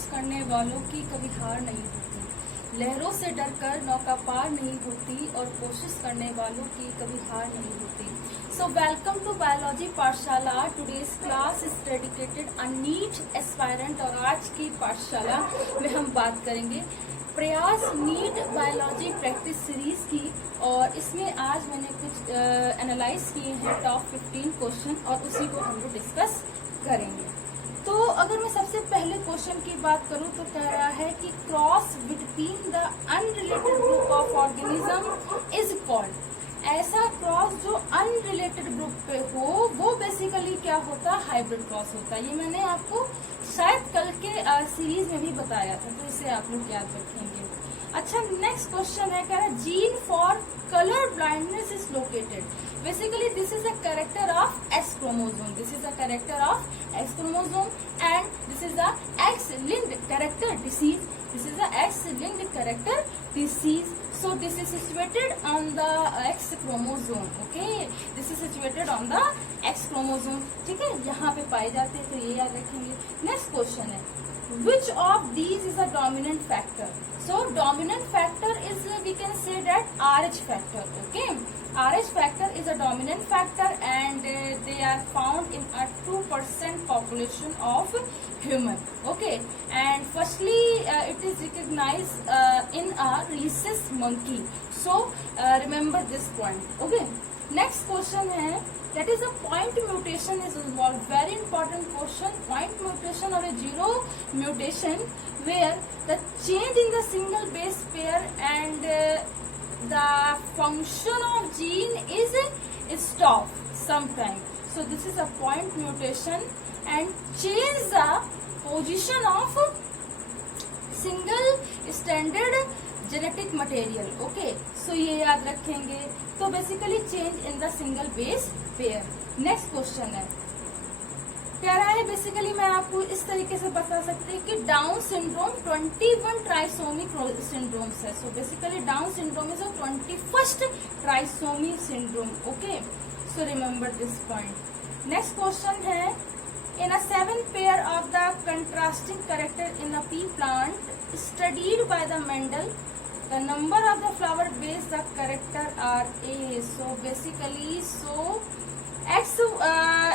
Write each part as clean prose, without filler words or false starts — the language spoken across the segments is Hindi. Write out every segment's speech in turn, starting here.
कोशिश करने वालों की कभी हार नहीं होती। लहरों से डरकर नौका पार नहीं होती और कोशिश करने वालों की कभी हार नहीं होती। So welcome to Biology Pathshala. Today's class is dedicated a NEET aspirant और आज की पाठशाला में हम बात करेंगे प्रयास नीट बायोलॉजी प्रैक्टिस सीरीज की। और इसमें आज मैंने कुछ एनालाइज किए हैं टॉप 15 क्वेश्चन और उसी को हम लोग डिस्कस करेंगे। तो अगर मैं सबसे पहले क्वेश्चन की बात करूं तो कह रहा है कि cross between the unrelated group of organism is called. ऐसा क्रॉस जो अनरिलेटेड ग्रुप पे हो वो बेसिकली क्या होता है, हाइब्रिड क्रॉस होता है। ये मैंने आपको शायद कल के सीरीज में भी बताया था, तो इसे आप लोग याद रखेंगे। अच्छा, नेक्स्ट क्वेश्चन है, कह रहा है gene for colour blindness is located. Basically, this is a character of X chromosome. This is a character of X chromosome, and this is a X-linked character disease. This is a X-linked character disease. So this is situated on the X chromosome. Okay, this is situated on the X chromosome. ठीक है, यहाँ पे पाए जाते हैं, तो ये याद रखेंगे। Next question है, which of these is a dominant factor? So dominant factor is, we can say that RH factor. Okay. RH factor is a dominant factor and they are found in a 2% population of human. Okay, and firstly it is recognized in a rhesus monkey. So remember this point. Okay, next question है, that is a point mutation is involved. Very important question. Point mutation or a zero mutation where the change in the single base pair and the function of gene is stop sometime. So this is a point mutation and change the position of single stranded genetic material. Okay, so ये याद रखेंगे। तो basically change in the single base pair. Next question है, कह रहा है बेसिकली मैं आपको इस तरीके से बता सकती हूँ कि डाउन सिंड्रोम 21 ट्राइसोमी सिंड्रोम है। So basically Down syndrome is 21st trisomy syndrome. Okay, so remember this point. Next question है, in a 7 pair of the contrasting character in a pea plant studied by the Mendel the number of the flower base the character are a. So basically X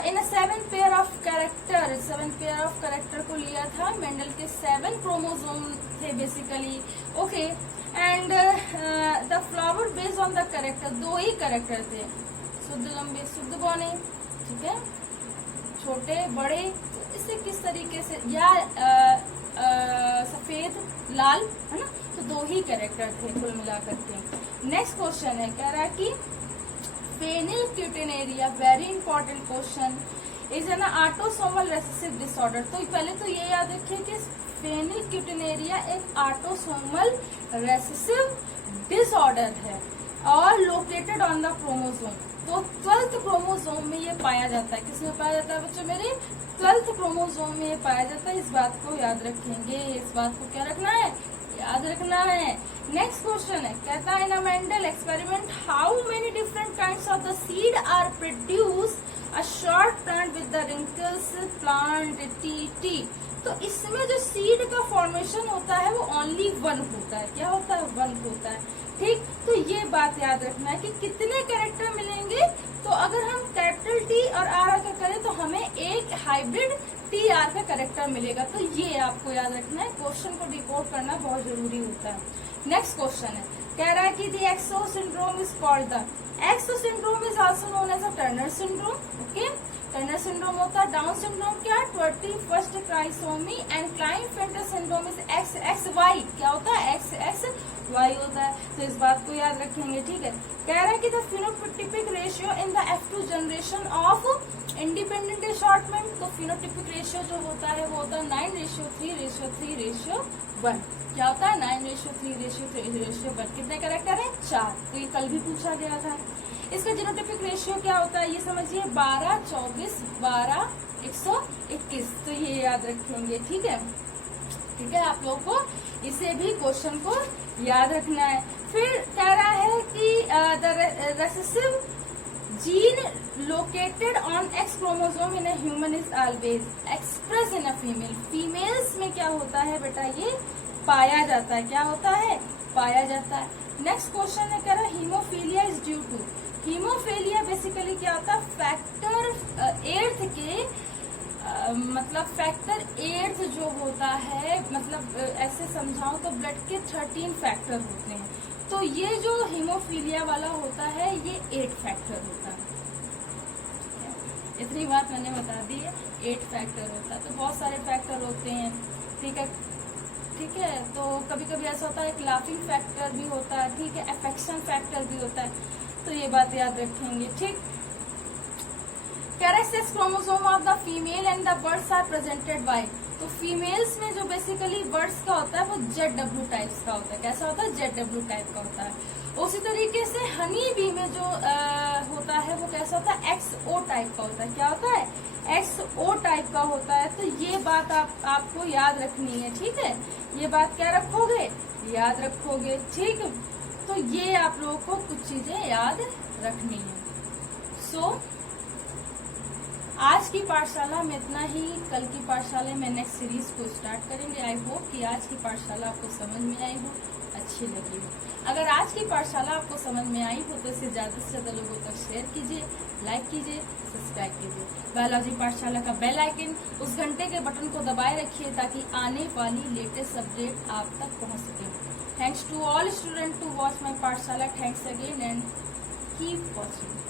in a 7 pair of character को लिया था, मेंडल के 7 क्रोमोसोम थे basically. Okay, and the flower based on the character, 2 he character थे, शुद्ध लंबे शुद्ध बौने, ठीक है, छोटे बड़े। तो इसे किस तरीके से, या सफेद लाल, है ना, तो 2 ही कैरेक्टर थे कुल मिलाकर के। नेक्स्ट क्वेश्चन है, कह रहा है कि phenylketonuria, very important question, is an autosomal recessive disorder. तो पहले तो ये याद रखिए कि फेनिलक्यूटिनेरिया एक ऑटोसोमल रेसेसिव डिसऑर्डर है और लोकेटेड ऑन द क्रोमोसोम। तो 12th क्रोमोसोम में ये पाया जाता है। किसमें पाया जाता है बच्चों मेरे? 12th क्रोमोसोम में ये पाया जाता है। इस बात को याद रखेंगे, इस बात को क्या रखना है, याद रखना है। नेक्स्ट क्वेश्चन है, कहता है in a Mendel experiment how many different kinds of the seed are produce a short plant with the wrinkles plant टी। तो इसमें जो सीड का फॉर्मेशन होता है वो ओनली 1 होता है। क्या होता है? 1 होता है। ठीक, तो ये बात याद रखना है कि कितने कैरेक्टर मिलेंगे। तो अगर हम कैपिटल टी और आर का करें तो हमें एक हाइब्रिड टी आर का कैरेक्टर मिलेगा। तो ये आपको याद रखना है, क्वेश्चन को डिकोड करना बहुत जरूरी होता है। नेक्स्ट क्वेश्चन है, कह रहा है कि the X O syndrome is called the X O syndrome is also known as a Turner syndrome. Okay, Turner syndrome होता है। डाउन सिंड्रोम क्या? 21st trisomy and Klinefelter syndrome is XXY। क्या होता है? XXY होता है। तो इस बात को याद रखेंगे, ठीक है। कह रहा है कि the phenotypic ratio in the F2 generation of independent assortment. तो फिनोटिपिक रेशियो जो होता है वो होता है 9:3:3:1। क्या होता है? 9:3:3:1। कितने कैरेक्टर है? 4। तो ये कल भी पूछा गया था। इसका जीनोटिपिक रेशियो क्या होता है ये समझिए, 12, 24, 12, 121। तो ये याद रखेंगे, ठीक है, ठीक है। आप लोगों को इसे भी क्वेश्चन को याद रखना है। फिर कह रहा है कि the recessive gene located on X chromosome in a human is always expressed in a female. Females में क्या होता है बेटा, ये पाया जाता है. क्या होता है? पाया जाता है. नेक्स्ट क्वेश्चन है, कह रहा haemophilia is due to. Haemophilia basically क्या होता है? फैक्टर 8 के मतलब फैक्टर 8 जो होता है, मतलब ऐसे समझाऊं तो ब्लड के 13 फैक्टर होते हैं. तो ये जो हीमोफीलिया वाला होता है ये 8 फैक्टर होता है. इतनी बात मैंने बता दी है, 8 फैक्टर होता है. तो बहुत सारे फैक्टर होते हैं. ठीक है, ठीक है. तो कभी कभी ऐसा होता है एक लाफिंग फैक्टर भी होता है. ठीक है, अफेक्शन फैक्टर भी होता है. तो ये बात याद रखेंगे. ठीक, sex chromosome of the female and the birds are presented by. तो फीमेल्स में जो बेसिकली बर्ड्स का होता है वो ZW टाइप्स का होता है. कैसा होता है? ZW टाइप का होता है. उसी तरीके से हनी बी में जो होता है वो कैसा होता है? XO टाइप का होता है. क्या होता है? XO टाइप का होता है. तो ये बात आपको याद रखनी है. ठीक है, ये बात क्या रखोगे? याद रखोगे. ठीक, तो ये आप लोगों को कुछ चीजें याद रखनी है. सो आज की पाठशाला में इतना ही. कल की पाठशाला में नेक्स्ट सीरीज को स्टार्ट करेंगे. आई होप कि आज की पाठशाला आपको समझ में आई हो, अच्छी लगी हो. अगर आज की पाठशाला आपको समझ में आई हो तो इसे ज्यादा से ज्यादा लोगों तक शेयर कीजिए, लाइक कीजिए, सब्सक्राइब कीजिए. बायोलॉजी पाठशाला का बेल आइकन, उस घंटे के बटन को दबाए रखिए ताकि आने वाली लेटेस्ट अपडेट आप तक पहुंच सके. Thanks to all student to watch my Pathshala. Thanks again and keep watching.